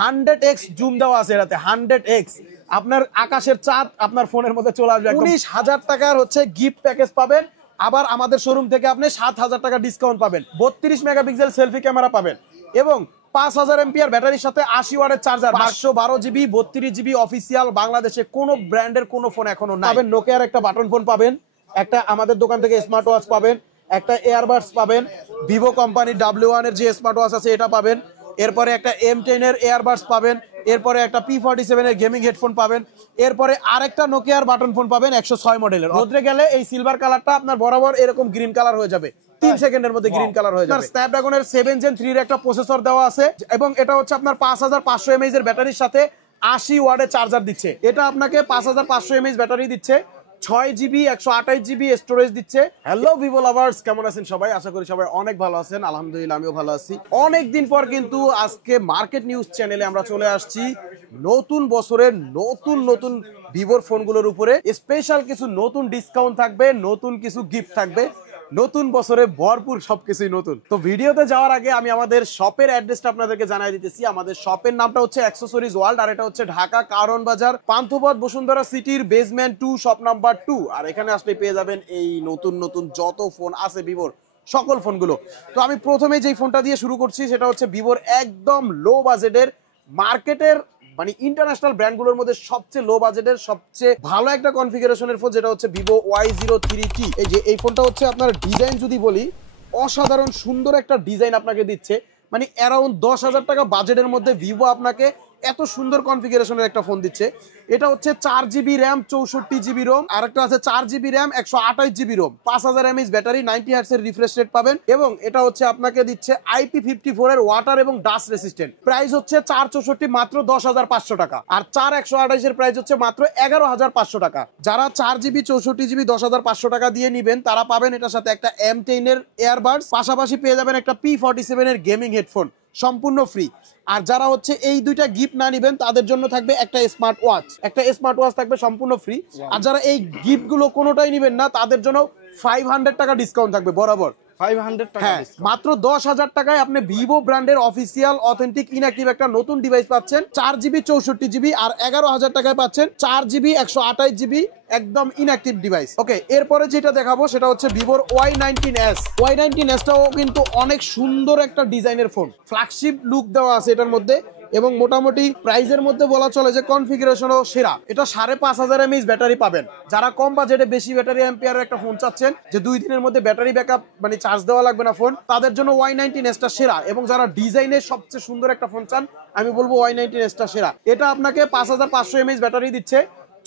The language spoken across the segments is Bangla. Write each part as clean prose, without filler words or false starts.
100x জুম দেওয়া আছে এটাতে 100x আপনার আকাশের চাঁদ আপনার ফোনের মধ্যে চলে আসবে 19,000 টাকার হচ্ছে গিফট প্যাকেজ পাবেন আবার আমাদের শোরুম থেকে আপনি 7,000 টাকা ডিসকাউন্ট পাবেন 32 মেগাপিক্সেল সেলফি ক্যামেরা পাবেন এবং 5000 এমপিআর ব্যাটারির সাথে 80 ওয়াটের চার্জার 512 জিবি 32 জিবি অফিসিয়াল বাংলাদেশে কোনো ব্র্যান্ডের কোনো ফোন এখনো নাই পাবেন নোকিয়ার একটা বাটন ফোন পাবেন একটা আমাদের দোকান থেকে স্মার্ট ওয়াচ পাবেন একটা এয়ারবাডস পাবেন ভিভো কোম্পানির W1 এর যে স্মার্ট ওয়াচ আছে এটা পাবেন এরপরে একটা M10 এর এয়ারবাডস পাবেন এরপরে একটা P47 এর গেমিং হেডফোন পাবেন এরপরে আরেকটা নোকিয়ার বাটন ফোন পাবেন 106 মডেলের রোদ্রে গেলে এই সিলভার কালারটা আপনার বরাবর এরকম গ্রিন কালার হয়ে যাবে 3 সেকেন্ডের মধ্যে গ্রিন কালার হয়ে যাবে স্ন্যাপড্রাগনের 7 Gen 3 এর একটা প্রসেসর দেওয়া আছে এবং এটা হচ্ছে আপনার 5500 mAh এর ব্যাটারির সাথে 80 ওয়াটের চার্জার দিচ্ছে এটা আপনাকে 5500 mAh ব্যাটারি দিচ্ছে 6 জিবি 128 জিবি স্টোরেজ দিচ্ছে হ্যালো ভিভো লাভার্স কেমন আছেন সবাই আশা করি সবাই অনেক ভালো আছেন আলহামদুলিল্লাহ আমিও ভালো আছি অনেক দিন পর কিন্তু আজকে মার্কেট নিউজ চ্যানেলে আমরা চলে আসছি নতুন বছরের নতুন ভিভোর ফোনগুলোর উপরে স্পেশাল কিছু নতুন ডিসকাউন্ট থাকবে নতুন কিছু গিফট থাকবে নতুন বছরে ভরপুর সবকিছুই নতুন তো ভিডিওতে যাওয়ার আগে আমি আমাদের শপের অ্যাড্রেসটা আপনাদেরকে জানাই দিতেছি আমাদের শপের নামটা হচ্ছে অ্যাক্সেসরিজ ওয়ার্ল্ড আর এটা হচ্ছে ঢাকা কারণ বাজার পান্থপথ বসুন্ধরা সিটির বেসমেন্ট 2 শপ নাম্বার 2 আর এখানে আসলে পেয়ে যাবেন এই নতুন যত ফোন আছে ভিভোর সকল ফোনগুলো তো আমি প্রথমে যেই ফোনটা দিয়ে শুরু করছি সেটা হচ্ছে ভিভোর একদম লো বাজেটের মার্কেটের মানে ইন্টারন্যাশনাল ব্র্যান্ডগুলোর মধ্যে সবচেয়ে লো বাজেটের সবচেয়ে ভালো একটা কনফিগারেশনের ফোন যেটা হচ্ছে ভিভো Y03T এই যে এই ফোনটা হচ্ছে আপনার ডিজাইন যদি বলি অসাধারণ সুন্দর একটা ডিজাইন আপনাকে দিচ্ছে মানে অ্যারাউন্ড 10,000 টাকা বাজেটের মধ্যে ভিভো আপনাকে এত সুন্দর কনফিগারেশনের একটা ফোন দিচ্ছে এটা হচ্ছে 4 জিবি র্যাম 64 জিবি রোম আর একটা আছে 4 GB RAM 128 GB ROM 5000 mAh battery 90 hertz এর রিফ্রেশ রেট পাবেন এবং এটা হচ্ছে আপনাকে দিচ্ছে IP54 এর ওয়াটার এবং ডাস্ট রেসিস্ট্যান্ট প্রাইস হচ্ছে 464 মাত্র 10,500 টাকা আর 4128 এর প্রাইস হচ্ছে মাত্র 11,500 টাকা যারা 4 জিবি 64 জিবি 10,500 টাকা দিয়ে নেবেন তারা পাবেন এটার সাথে একটা M10 এর এয়ারবাডস পাশাপাশি পেয়ে যাবেন একটা P47 এর গেমিং হেডফোন সম্পূর্ণ ফ্রি আর যারা হচ্ছে এই দুইটা গিফট না নেবেন তাদের জন্য থাকবে একটা স্মার্ট ওয়াচ থাকবে সম্পূর্ণ ফ্রি আর যারা এই গিফট গুলো কোনোটাই নেবেন না তাদের জন্য 500 টাকা ডিসকাউন্ট থাকবে বরাবর 500 টাকা মাত্র 10,000 টাকায় আপনি ভিভো ব্র্যান্ডের অফিসিয়াল অথেন্টিক ইনঅ্যাক্টিভ একটা নতুন ডিভাইস পাচ্ছেন 4 জিবি 64 জিবি আর 11,000 টাকায় পাচ্ছেন 4 জিবি 128 জিবি একদম ইনঅ্যাক্টিভ ডিভাইস ওকে এরপরে যেটা দেখাবো সেটা হচ্ছে ভিভোর Y19s টাও কিন্তু অনেক সুন্দর একটা ডিজাইনের ফোন ফ্ল্যাগশিপ লুক দেওয়া আছে এটার মধ্যে এবং মোটামুটি প্রাইসের মধ্যে বলা চলে যে কনফিগারেশনও সেরা এটা 5500 mAh ব্যাটারি পাবেন যারা কম বাজেটে বেশি ব্যাটারি অ্যাম্পিয়ারের একটা ফোন চাচ্ছেন যে 2 দিনের মধ্যে ব্যাটারি ব্যাকআপ মানে চার্জ দেওয়া লাগবে না ফোন তাদের জন্য Y19s টা সেরা এবং যারা ডিজাইনের সবচেয়ে সুন্দর একটা ফোন চান আমি বলবো Y19s টা সেরা এটা আপনাকে 5500 mAh ব্যাটারি দিচ্ছে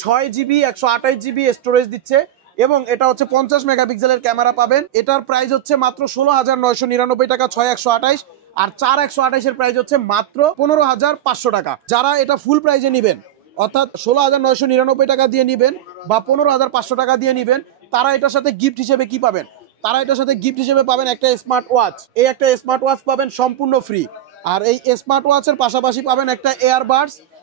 6 জিবি 128 জিবি স্টোরেজ দিচ্ছে এবং এটা হচ্ছে 50 মেগাপিক্সেলের ক্যামেরা পাবেন এটার প্রাইস হচ্ছে মাত্র 16,999 টাকা 6128 আর 4128 এর প্রাইস হচ্ছে মাত্র 15,500 টাকা যারা এটা ফুল প্রাইজে নেবেন অর্থাৎ 16,999 টাকা দিয়ে নেবেন বা 15,500 টাকা দিয়ে নেবেন তারা এটার সাথে গিফট হিসেবে কি পাবেন তারা এটার সাথে গিফট হিসেবে পাবেন একটা স্মার্ট ওয়াচ এই একটা স্মার্ট ওয়াচ পাবেন সম্পূর্ণ ফ্রি আর এই স্মার্ট ওয়াচের পাশাপাশি পাবেন একটা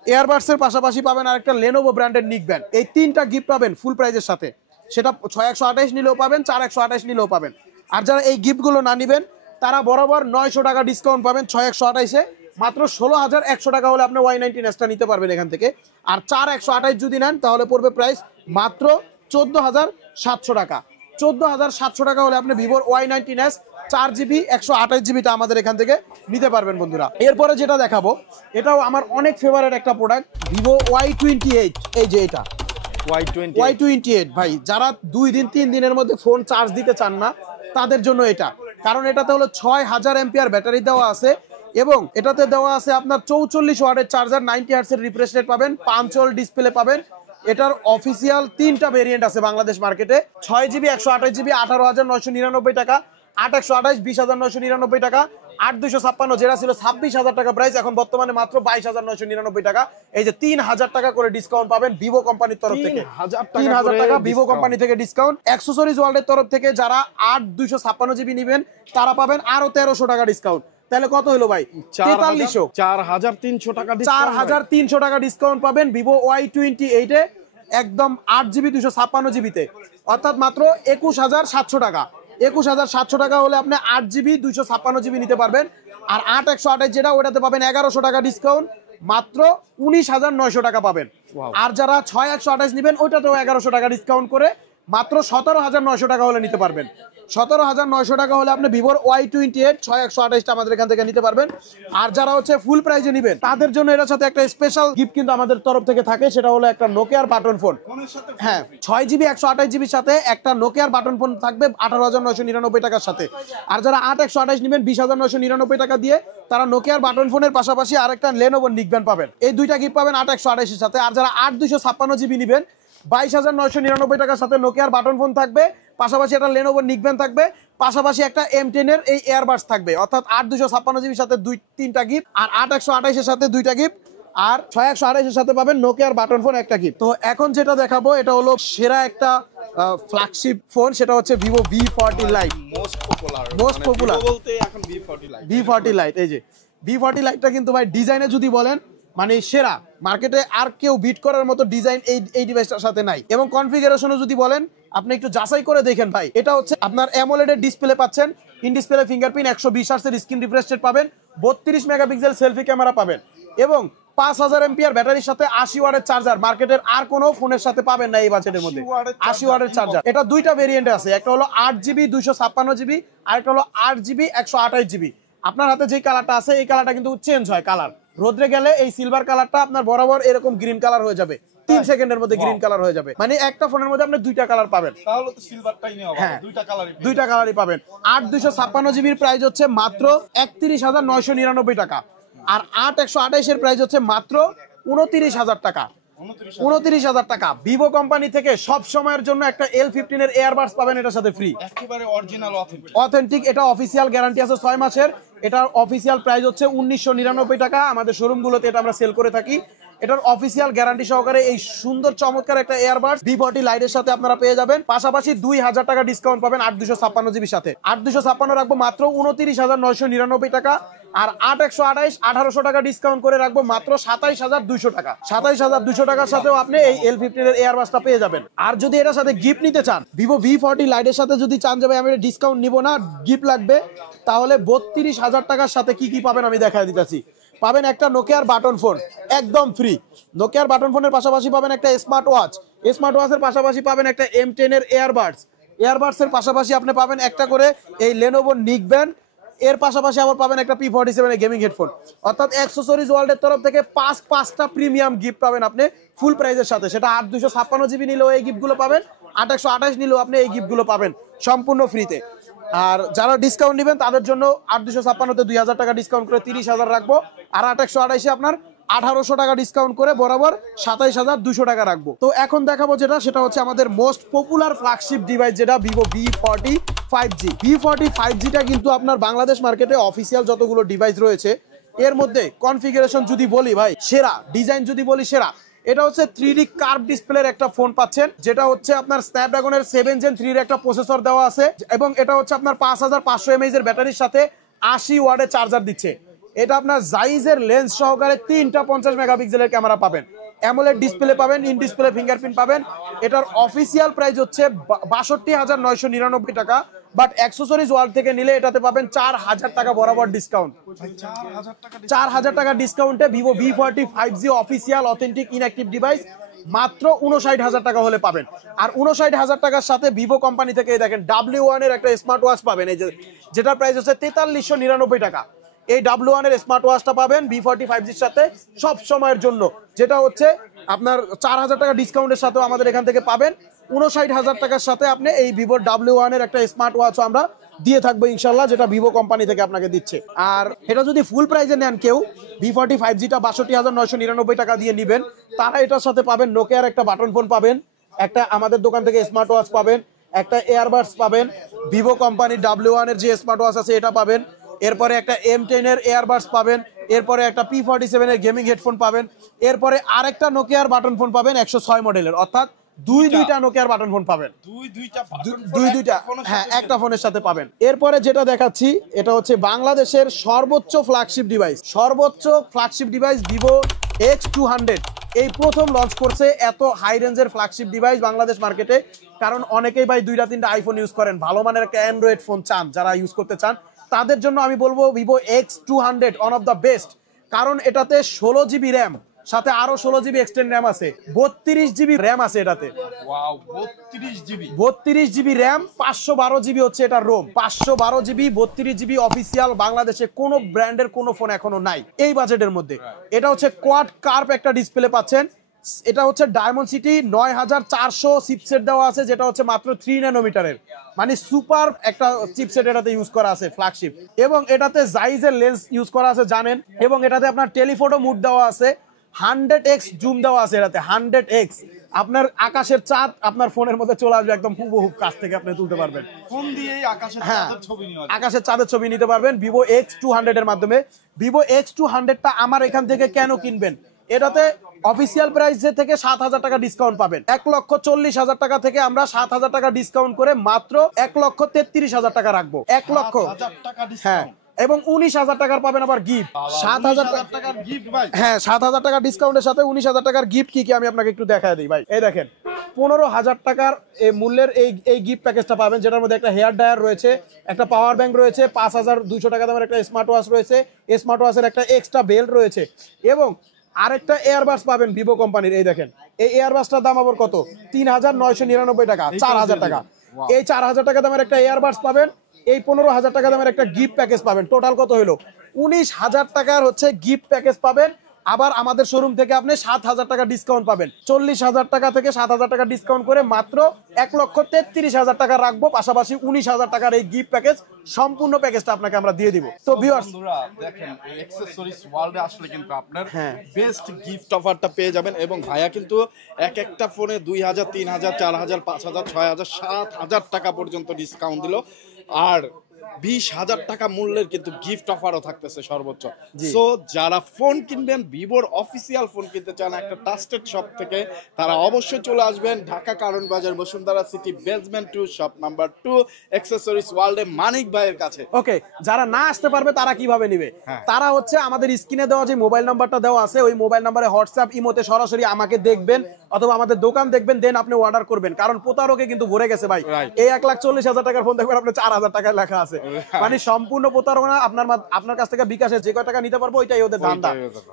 এয়ারবাডসের পাশাপাশি পাবেন আর একটা লেনোভো ব্র্যান্ডের নিক ব্যান্ড এই তিনটা গিফট পাবেন ফুল প্রাইজের সাথে সেটা 6128 নিলেও পাবেন 4128 নিলেও পাবেন আর যারা এই গিফটগুলো না নেবেন তারা বরাবর 900 টাকা ডিসকাউন্ট পাবেন 6128 এ মাত্র 16,100 টাকা হলে আপনি Y19s টা নিতে পারবেন এখান থেকে আর 4128 যদি নেন তাহলে পড়বে প্রাইস মাত্র 14,700 টাকা 14,700 টাকা হলে আপনি ভিভোর Y19s 4 জিবি 128 জিবিটা আমাদের এখান থেকে নিতে পারবেন বন্ধুরা এরপরে যেটা দেখাবো এটাও আমার অনেক ফেভারিট একটা প্রোডাক্ট ভিভো Y28 এই যে এটা Y28 ভাই যারা 2 দিন 3 দিনের মধ্যে ফোন চার্জ দিতে চান না তাদের জন্য এটা কারণ এটাতে হলো 6000 এমপিআর ব্যাটারি দেওয়া আছে এবং এটাতে দেওয়া আছে আপনার 44 ওয়াটের চার্জার 90 হার্টজ এর রিফ্রেশ রেট পাবেন 5 ওয়াট ডিসপ্লে পাবেন এটার অফিসিয়াল 3টা ভেরিয়েন্ট আছে বাংলাদেশ মার্কেটে 6 জিবি 128 জিবি 18,999 টাকা 8 128 20,999 টাকা 8 256 যেটা ছিল 26,000 টাকা প্রাইস এখন বর্তমানে মাত্র 22,999 টাকা এই যে 3,000 টাকা করে ডিসকাউন্ট পাবেন ভিভো কোম্পানির তরফ থেকে 3,000 টাকা ভিভো কোম্পানি থেকে ডিসকাউন্ট অ্যাক্সেসরিজ ওয়ার্ল্ডের তরফ থেকে যারা 8 জিবি নেবেন তারা পাবেন আরো 1300 টাকা ডিসকাউন্ট তাহলে কত হলো ভাই 4,300 টাকা 4,300 টাকা ডিসকাউন্ট পাবেন ভিভো Y28 এ একদম 8 জিবি 256 জিবিতে অর্থাৎ মাত্র 21,700 টাকা 21,700 টাকা হলে আপনি 8 জিবি 256 জিবি নিতে পারবেন আর 8 128 যেটা ওটাতে পাবেন 1100 টাকা ডিসকাউন্ট মাত্র 19,900 টাকা পাবেন। আর যারা 6128 নেবেন ওইটাতেও 1100 টাকা ডিসকাউন্ট করে মাত্র 17,900 টাকা হলে নিতে পারবেন। 17,900 টাকা হলে আপনি ভিভোর Y28 6128টা আমাদের এখান থেকে নিতে পারবেন। আর যারা হচ্ছে ফুল প্রাইজে নেবেন তাদের জন্য এটার সাথে একটা স্পেশাল গিফট কিন্তু আমাদের তরফ থেকে থাকে, সেটা হলো একটা নোকিয়ার বাটন ফোন। হ্যাঁ, 6GB 128GB সাথে একটা নোকিয়ার বাটন ফোন থাকবে 18,999 টাকার সাথে। আর যারা 8 128 নেবেন 20,999 টাকা দিয়ে তারা নোকিয়ার বাটন ফোনের পাশাপাশি আরেকটা লেনোভো নিকব্যান্ড পাবেন। এই দুইটা গিফট পাবেন 8 128 এর সাথে। আর যারা 8 256GB নেবেন 22,999 টাকার সাথে নোকিয়ার বাটন ফোন থাকবে, পাশাপাশি একটা লেনোভো নিকব্যান্ড থাকবে, পাশাপাশি একটা M10 এর এই এয়ারবাডস থাকবে। অর্থাৎ 8 256GB সাথে 3টা গিফট, আর 8 128 এর সাথে 2টা গিফট, আর 6 128 এর সাথে পাবেন নোকিয়ার বাটন ফোন একটা গিফট। তো এখন যেটা দেখাবো এটা হলো সেরা একটা ফ্ল্যাগশিপ ফোন, সেটা হচ্ছে Vivo V40 light. Most popular বলতে এখন V40 লাইট। এই যে V40 লাইটটা কিন্তু ভাই ডিজাইনে যদি বলেন মানে সেরা, মার্কেটে আর কেউ বিট করার মতো ডিজাইন এই ডিভাইসটার সাথে নাই। এবং কনফিগারেশনও যদি বলেন আপনি একটু যাচাই করে দেখেন ভাই, এটা হচ্ছে আপনার অ্যামোলেড এর ডিসপ্লে পাচ্ছেন, ইন ডিসপ্লে ফিঙ্গারপ্রিন্ট, 120 হার্টজের স্ক্রিন রিফ্রেশ রেট পাবেন, 32 মেগাপিক্সেল সেলফি ক্যামেরা পাবেন এবং 5000 এমপিআর ব্যাটারির সাথে 80 ওয়াটের চার্জার। মার্কেটের আর কোনো ফোনের সাথে পাবেন না এই বাজেটের মধ্যে 80 ওয়াটের চার্জার। এটা দুইটা ভেরিয়েন্টে আছে, একটা হলো 8GB 256GB আর একটা হলো 8GB 128GB। আপনার হাতে যে কালারটা আছে এই কালারটা কিন্তু চেঞ্জ হয় কালার, রোদ্রে গেলে এই সিলভার কালারটা আপনার বরাবর এরকম গ্রিন কালার হয়ে যাবে, 3 সেকেন্ডের মধ্যে গ্রিন কালার হয়ে যাবে। মানে একটা ফোনের মধ্যে আপনি দুইটা কালার পাবেন, তাহলে তো সিলভারটাই নেওয়া ভালো, দুইটা কালারই পাবেন। 8 256GB এর প্রাইস হচ্ছে মাত্র 31,999 টাকা, আর 8 128 এর প্রাইস হচ্ছে মাত্র 29,000 টাকা। 29,000 টাকা। ভিভো কোম্পানি থেকে সব সময়ের জন্য একটা L15 এর এয়ারবাডস পাবেন এটার সাথে ফ্রি, একেবারে অরিজিনাল অথেন্টিক। এটা অফিসিয়াল গ্যারান্টি আছে 6 মাসের। এটার অফিসিয়াল প্রাইস হচ্ছে 1999 টাকা। আমাদের শোরুমগুলোতে এটা আমরা সেল করে থাকি। এটার অফিসিয়াল গ্যারান্টি সহকারে এই সুন্দর চমৎকার একটা এয়ারবাডস V40 লাইটের সাথে আপনারা পেয়ে যাবেন। পাশাপাশি 2000 টাকা ডিসকাউন্ট পাবেন 8 256GB সাথে। 8 256 রাখবো মাত্র 29,999 টাকা, আর 8 128 1800 টাকা ডিসকাউন্ট করে রাখবো মাত্র 27,200 টাকা। 27,200 টাকার সাথেও আপনি এই L15 এর এয়ারবাডসটা পেয়ে যাবেন। আর যদি এটার সাথে গিফট নিতে চান, ভিভো V40 লাইটের সাথে যদি চান যে ভাই আমি ডিসকাউন্ট নিব না, গিফট লাগবে, তাহলে 32,000 টাকার সাথে কি কি পাবেন আমি দেখাই দিতেছি। পাবেন একটা নোকিয়ার বাটন ফোন একদম ফ্রি। নোকিয়ার বাটন ফোনের পাশাপাশি পাবেন একটা স্মার্ট ওয়াচ, স্মার্ট ওয়াচের পাশাপাশি পাবেন একটা M10 এর এয়ারবাডস, এয়ারবাডসের পাশাপাশি আপনি পাবেন একটা করে এই লেনোভো নিকব্যান্ড, এর পাশাপাশি আবার পাবেন একটা P47 এর গেমিং হেডফোন। অর্থাৎ অ্যাক্সেসরিজ ওয়ার্ল্ডের তরফ থেকে 5টা প্রিমিয়াম গিফট পাবেন আপনি ফুল প্রাইজের সাথে। সেটা 8 256GB নিলেও এই গিফটগুলো পাবেন, 8 128 নিলেও আপনি এই গিফটগুলো পাবেন সম্পূর্ণ ফ্রিতে। আর যারা ডিসকাউন্ট নেবেন তাদের জন্য 8 256 2000 টাকা ডিসকাউন্ট করে 30,000 রাখবো, আর 8 128 আপনার 1800 টাকা ডিসকাউন্ট করে বরাবর 27,200 টাকা রাখবো। তো এখন দেখাবো যেটা, সেটা হচ্ছে আমাদের মোস্ট পপুলার ফ্ল্যাগশিপ ডিভাইস, যেটা ভিভো V40 5G। V40 5Gটা কিন্তু আপনার বাংলাদেশ মার্কেটে অফিসিয়াল যতগুলো ডিভাইস রয়েছে এর মধ্যে কনফিগারেশন যদি বলি ভাই সেরা, ডিজাইন যদি বলি সেরা। এটা হচ্ছে 3D কার্ভ ডিসপ্লের একটা ফোন পাচ্ছেন, যেটা হচ্ছে আপনার স্ন্যাপড্রাগনের 7 Gen 3 এর একটা প্রসেসর দেওয়া আছে, এবং এটা হচ্ছে আপনার 5500 mAh এর ব্যাটারির সাথে 80 ওয়াটের চার্জার দিচ্ছে। এটা আপনার জাইজের লেন্স সহকারে 3টা 50 মেগাপিক্সেলের ক্যামেরা পাবেন, অ্যামোলেড ডিসপ্লে পাবেন, ইন ডিসপ্লে ফিঙ্গারপ্রিন্ট পাবেন। এটার অফিসিয়াল প্রাইস হচ্ছে 62,999 টাকা, বাট অ্যাক্সেসরিজ ওয়ার্ল্ড থেকে নিলে এটাতে পাবেন 4,000 টাকা বরাবর ডিসকাউন্ট। 4,000 টাকা ডিসকাউন্টে Vivo V40 5G official authentic inactive device মাত্র 59,000 টাকা হলে পাবেন। আর 59,000 টাকার সাথে ভিভো কোম্পানি থেকে দেখেন W1 এর একটা স্মার্ট ওয়াচ পাবেন, এই যেটার প্রাইস হচ্ছে 4399 টাকা। এই W1 এর স্মার্ট ওয়াচটা পাবেন V40 5Gর সাথে সব সময়ের জন্য, যেটা হচ্ছে আপনার 4,000 টাকা ডিসকাউন্টের সাথেও আমাদের এখান থেকে পাবেন। 59,000 টাকার সাথে আপনি এই ভিভোর W1 এর একটা স্মার্ট ওয়াচও আমরা দিয়ে থাকবো ইনশাল্লাহ, যেটা ভিভো কোম্পানি থেকে আপনাকে দিচ্ছে। আর এটা যদি ফুল প্রাইজে নেন কেউ, V40 5Gটা 62,999 টাকা দিয়ে নিবেন, তারা এটার সাথে পাবেন নোকিয়ার একটা বাটন ফোন পাবেন, একটা আমাদের দোকান থেকে স্মার্ট ওয়াচ পাবেন, একটা এয়ারবাডস পাবেন, ভিভো কোম্পানির W1 এর যে স্মার্ট ওয়াচ আছে এটা পাবেন, এরপরে একটা M10 এর এয়ারবাডস পাবেন, এরপরে একটা P47 এর গেমিং হেডফোন পাবেন, এরপরে আরেকটা নোকিয়ার বাটন ফোন পাবেন 106 মডেলের। অর্থাৎ দুইটা নোকিয়ার বাটন ফোন পাবেন, দুইটা হ্যাঁ একটা ফোনের সাথে পাবেন। এরপরে যেটা দেখাচ্ছি এটা হচ্ছে বাংলাদেশের সর্বোচ্চ ফ্ল্যাগশিপ ডিভাইস ভিভো X200। এই প্রথম লঞ্চ করছে এত হাই রেঞ্জের ফ্ল্যাগশিপ ডিভাইস বাংলাদেশ মার্কেটে, কারণ অনেকেই ভাই 2-3টা আইফোন ইউজ করেন, ভালো মানের একটা অ্যান্ড্রয়েড ফোন চান, যারা ইউজ করতে চান তাদের জন্য আমি বলবো Vivo X200 one of the best. কারণ এটাতে 16 জিবি র্যাম, সাথে আরো 16 জিবি এক্সটেন্ড র্যাম আছে, 32 জিবি র্যাম আছে এটাতে। ওয়াও, 32 জিবি র্যাম, 512 জিবি হচ্ছে এটা রোম। 512 জিবি, 32 জিবি অফিসিয়াল বাংলাদেশে কোনো ব্র্যান্ডের কোনো ফোন এখনো নাই এই বাজেটের মধ্যে। এটা হচ্ছে কোয়াড কার্ভ একটা ডিসপ্লে পাচ্ছেন। এটা হচ্ছে ডায়মন্ড সিটি 9400 চিপসেট দেওয়া আছে, যেটা হচ্ছে মাত্র 3 ন্যানোমিটারের, মানে সুপার একটা চিপসেট এটাতে ইউজ করা আছে, ফ্ল্যাগশিপ। এবং এটাতে জাইজের লেন্স ইউজ করা আছে জানেন, এবং এটাতে আপনার টেলিফটো মুড দেওয়া আছে, 100x জুম দেওয়া আছে এটাতে, 100x। আপনার আকাশের চাঁদ আপনার ফোনের মধ্যে চলে আসবে, একদম হুবহু কাছ থেকে আপনি তুলতে পারবেন। ফোন দিয়েই আকাশের হ্যাঁ, চাঁদের ছবি নিয়ে আকাশের চাঁদের ছবি নিতে পারবেন ভিভো X200 এর মাধ্যমে। ভিভো X200টা আমার এখান থেকে কেন কিনবেন, এটাতে অফিসিয়াল প্রাইস থেকে 7,000 টাকা ডিসকাউন্ট পাবেন। 1,40,000 টাকা থেকে আমরা 7,000 টাকা ডিসকাউন্ট করে মাত্র 1,33,000 টাকা রাখবো। 1 লক্ষ, 1000 টাকা হ্যাঁ, ডিসকাউন্ট এবং 19,000 টাকার পাবেন আবার গিফট। 7,000 টাকার গিফট ভাই। হ্যাঁ, 7,000 টাকার ডিসকাউন্টের সাথে 19,000 টাকার গিফট কি কি আমি আপনাকে একটু দেখায় দিই ভাই। এই দেখেন, 15,000 টাকার মূল্যের এই গিফট প্যাকেজটা পাবেন, যেটার মধ্যে একটা হেয়ার ড্রায়ার রয়েছে, একটা পাওয়ার ব্যাংক রয়েছে, 5,200 টাকা দামের একটা স্মার্ট ওয়াচ রয়েছে, স্মার্ট ওয়াচের একটা এক্সট্রা বেল্ট রয়েছে, এবং আরেকটা এয়ারবাস পাবেন ভিভো কোম্পানির। এই দেখেন, এই এয়ারবাসটার দাম আবার কত, 3,999 টাকা, 4,000 টাকা। এই 4,000 টাকা দামের একটা এয়ারবাস পাবেন, এই 15,000 টাকা দামের একটা গিফট প্যাকেজ পাবেন। টোটাল কত হলো, 19,000 টাকার হচ্ছে গিফট প্যাকেজ পাবেন। আবার আমাদের শোরুম থেকে আপনি 7,000 টাকা ডিসকাউন্ট পাবেন। 40,000 টাকা থেকে 7,000 টাকা ডিসকাউন্ট করে মাত্র 1,33,000 টাকা রাখবো, পাশাপাশি 19,000 টাকার এই গিফট প্যাকেজ, সম্পূর্ণ প্যাকেজটা আপনাকে আমরা দিয়ে দিব। তো ভিউয়ার্স, বন্ধুরা দেখেন, এই অ্যাকসেসরিজ ওয়ার্ল্ডে আসলে কিন্তু আপনার হ্যাঁ, বেস্ট গিফট অফারটা পেয়ে যাবেন। এবং ভাইয়া কিন্তু এক একটা ফোনে 2,000, 3,000, 4,000, 5,000, 6,000, 7,000 টাকা পর্যন্ত ডিসকাউন্ট দিল। আর 20,000 টাকা মূল্যের কিন্তু গিফট অফারও থাকতেছে সর্বোচ্চ। সো যারা ফোন কিনবেন, ভিভোর অফিসিয়াল ফোন কিনতে চান একটা ট্রাস্টেড শপ থেকে, তারা অবশ্যই চলে আসবেন ঢাকা কারণ বাজার, Bashundhara city, basement 2, shop number 2, accessories ওয়ার্ল্ডে, মানিক ভাইয়ের কাছে। ওকে, যারা না আসতে পারবে তারা কিভাবে নিবে, তারা হচ্ছে আমাদের স্ক্রিনে দেওয়া যে মোবাইল নাম্বারটা দেওয়া আছে, ওই মোবাইল নাম্বারে হোয়াটসঅ্যাপ, ইমোতে সরাসরি আমাকে দেখবেন অথবা আমাদের দোকান দেখবেন, দেন আপনি অর্ডার করবেন। কারণ প্রতারকে কিন্তু ভরে গেছে ভাই, এই 1,40,000 টাকার ফোন দেখবেন আপনার 4,000 টাকায় লেখা আছে, মানে সম্পূর্ণ প্রতারণা। আপনার কাছ থেকে বিকাশে যে কয় টাকা নিতে পারবো ওইটাই ওদের ধান্দা।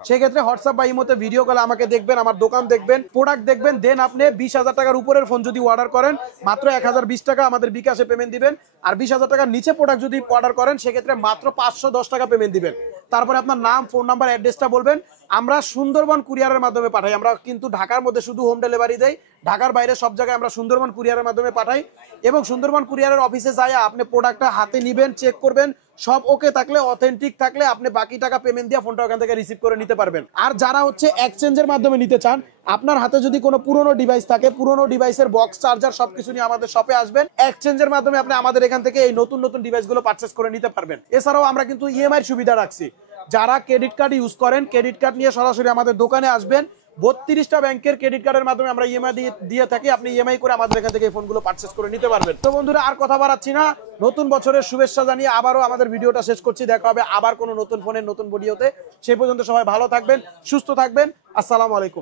সেক্ষেত্রে হোয়াটসঅ্যাপ বা ইমোতে ভিডিও কলে আমাকে দেখবেন, আমার দোকান দেখবেন, প্রোডাক্ট দেখবেন, দেন আপনি 20,000 টাকার উপরের ফোন যদি অর্ডার করেন মাত্র 1,020 টাকা আমাদের বিকাশে পেমেন্ট দিবেন। আর 20,000 টাকার নিচে প্রোডাক্ট যদি অর্ডার করেন সেক্ষেত্রে মাত্র 510 টাকা পেমেন্ট দিবেন। তারপরে আপনার নাম, ফোন নাম্বার, অ্যাড্রেসটা বলবেন। আমরা সুন্দরবন কুরিয়ারের মাধ্যমে পাঠাই। আমরা কিন্তু ঢাকার মধ্যে শুধু হোম ডেলিভারি দেই, ঢাকার বাইরে সব জায়গায় আমরা সুন্দরবন কুরিয়ারের মাধ্যমে পাঠাই। এবং সুন্দরবন কুরিয়ারের অফিসে যাই আপনি প্রোডাক্টটা হাতে নিবেন, চেক করবেন, সব ওকে থাকলে, অথেন্টিক থাকলে আপনি বাকি টাকা পেমেন্ট দিয়ে ফোনটা ওখান থেকে রিসিভ করে নিতে পারবেন। আর যারা হচ্ছে এক্সচেঞ্জের মাধ্যমে নিতে চান, আপনার হাতে যদি কোনো পুরনো ডিভাইস থাকে, পুরনো ডিভাইসের বক্স, চার্জার সবকিছু নিয়ে আমাদের শপে আসবেন, এক্সচেঞ্জের মাধ্যমে আপনি আমাদের এখান থেকে এই নতুন নতুন ডিভাইসগুলো পারচেজ করে নিতে পারবেন। এছাড়াও আমরা কিন্তু ইএমআই সুবিধা রাখছি। যারা ক্রেডিট কার্ড ইউজ করেন, ক্রেডিট কার্ড নিয়ে সরাসরি আমাদের দোকানে আসবেন। 32টা ব্যাংকের ক্রেডিট কার্ডের মাধ্যমে আমরা ইএমআই দিয়ে থাকি, আপনি ইএমআই করে আমাদের এখান থেকে এই ফোনগুলো পারচেজ করে নিতে পারবেন। তো বন্ধুরা, আর কথা বাড়াচ্ছি না, নতুন বছরের শুভেচ্ছা জানিয়ে আবারও আমাদের ভিডিওটা শেষ করছি। দেখা হবে আবার কোনো নতুন ফোনের নতুন ভিডিওতে। সেই পর্যন্ত সবাই ভালো থাকবেন, সুস্থ থাকবেন। আসসালামু আলাইকুম।